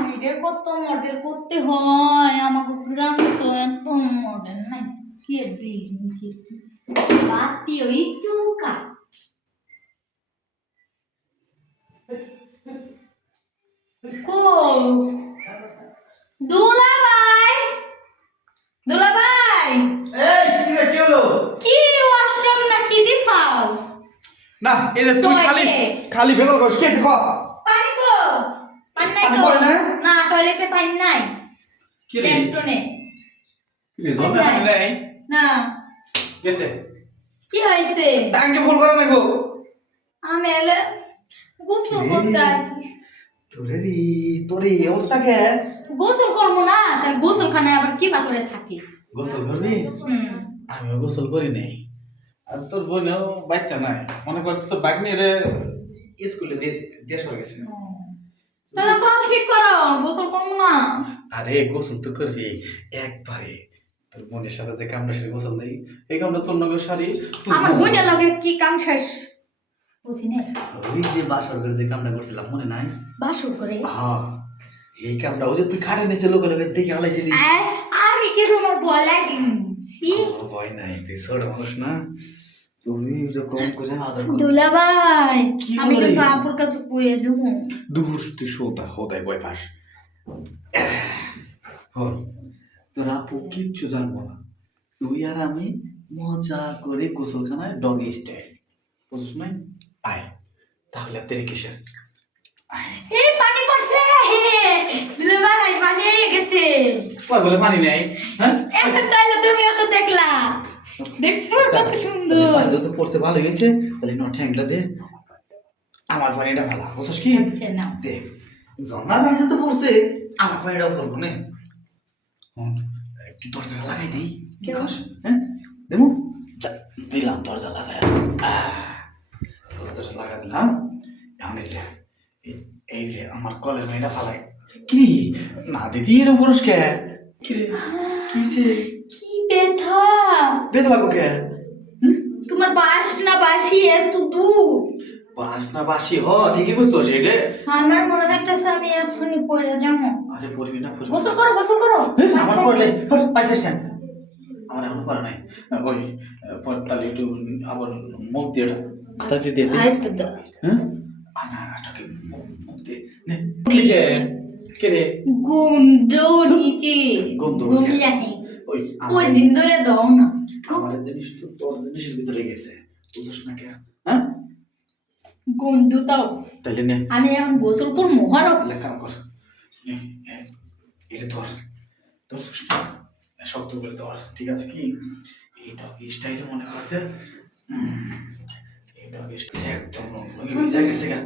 বাইরে কত মডেল করতে হয়, আমাকে গ্রামে তো এত মডেল নাই। কি বিল্ডিং কি বাতি ওই টুকা কো দুলাভাই, দুলাভাই এই কি রে, কি হলো? কি ওয়াশরুম না কি দিছাও? না এই যে তুই খালি খালি ভেতর বস, কি আছে ক? পানি কো? পানি নাই পানি তো? পড়ে না? না টয়লেটে পানি নাই। কি রে? ল্যাপটনে কি রে, ধরনা পানি নাই? না। গেছে কি হইছে? টাঙ্কি ফুল করে নাকো। আমি এলে গোসল করতে আসি। তোরে এই অবস্থা কে? গোসল করবো না, তাহলে গোসলখানায় আবার কি বা করে থাকি? গোসল করবি? আমিও গোসল করি নাই। আর তোর বোনও বাইকটা নাই, মনে কর তোর বাইক নিয়ে রে স্কুলে দেশ হয়ে গেছে। তাহলে কল ঠিক করো, গোসল করবো না। আরে গোসল তো করবি একবারে। তোর বোনের সাথে যে কামড়া সারি গোসল দেই, এই কামড়া তোর নগর শাড়ি আমার বোনের লগে কি কাম শেষ বুঝি না। ওই যে বাসর করে যে কামটা করছিলাম মনে নাই? বাসর করে হ্যাঁ, এই কামটা ওই যে তুই খাটে নিচে লোক লোক দেখে হালাইছিলি। আমি কি তোমার বলা সি ভয় নাই, তুই ছোট মানুষ না, তুমি যখন করে আদর কর। দুলাভাই কি আমি বলে? কিন্তু আপুর কাছে পুয়ে দেবো। দূর তুই সোতা হোদায় বয় পাস। হল তোর আপু কিচ্ছু জানবো না, তুই আর আমি মজা করে গোসলখানায় ডগি স্টাইল, বুঝছ নাই? আয় তাহলে আর দেরি কিসের? এই পানি পড়ছে, দুলাভাই পানি হয়ে গেছে। কয় বলে পানি নেই? হ্যাঁ, এখন তাহলে তুমিও তো দেখলা, দেখছো কত সুন্দর। পানি যত পড়ছে ভালো হয়েছে, তাহলে ন ঠ্যাংলা দে, আমার পানিটা ভালো, বুঝছিস কি? আচ্ছা নাও। দে, জন্নার পানি যত পড়ছে আমার পানিটাও পড়বো না। একটু দরজাটা লাগাই দিই, কি খাস? হ্যাঁ দেবো, দিলাম দরজা লাগাই। দরজাটা লাগা দিলাম। এখন এই যে আমার কলের মেয়েটা ফালাই কি না দিদি এরকম পুরুষ কে? কি রে, কিছে কি ব্যথা! বেদ লাগো কে? তোমার বাস না বাসি এত দূর। বাস না বাসি হ, ঠিকই বুঝছো সেটা। আমার মনে হইতেছে আমি এখনই পড়ে যাবো। আরে পড়বি না, পড়বি গোসল করো, গোসল করো। আমার পড়লে পাইছিস কেন? আমার এখন পড়া নাই, ওই তাহলে একটু আবার মুখ দিয়ে আদা দিয়ে দিয়ে আই তো দাও। হ্যাঁ আনাটাকে মুখ দিয়ে নে লিখে কে রে? গন্ধ নিচে গন্ধ গমি রাখি। ওই ওই দিন ধরে দাও না। আমার জিনিস তো তোর জিনিসের ভিতরে গেছে, বুঝছ না কে? হ্যাঁ গন্ধ দাও। তাহলে নে, আমি এখন গোসল করবো হারো। তাহলে কাম কর, নে এটা ধর, তোর শক্ত করে ধর, ঠিক আছে কি? এইটা স্টাইলে মনে করছে এইটা একদম ভিজা গেছে গা।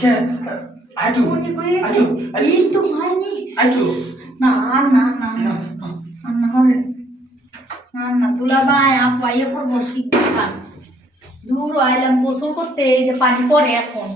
কে আইটু মনে কইছে আইটু এই তো হয়নি। আইটু না না না না না হরে না না দুলাভাই আপু আইয়ে পড়বো শিক্ষা দূর আইলাম গোসল করতে, এই যে পানি পড়ে এখন।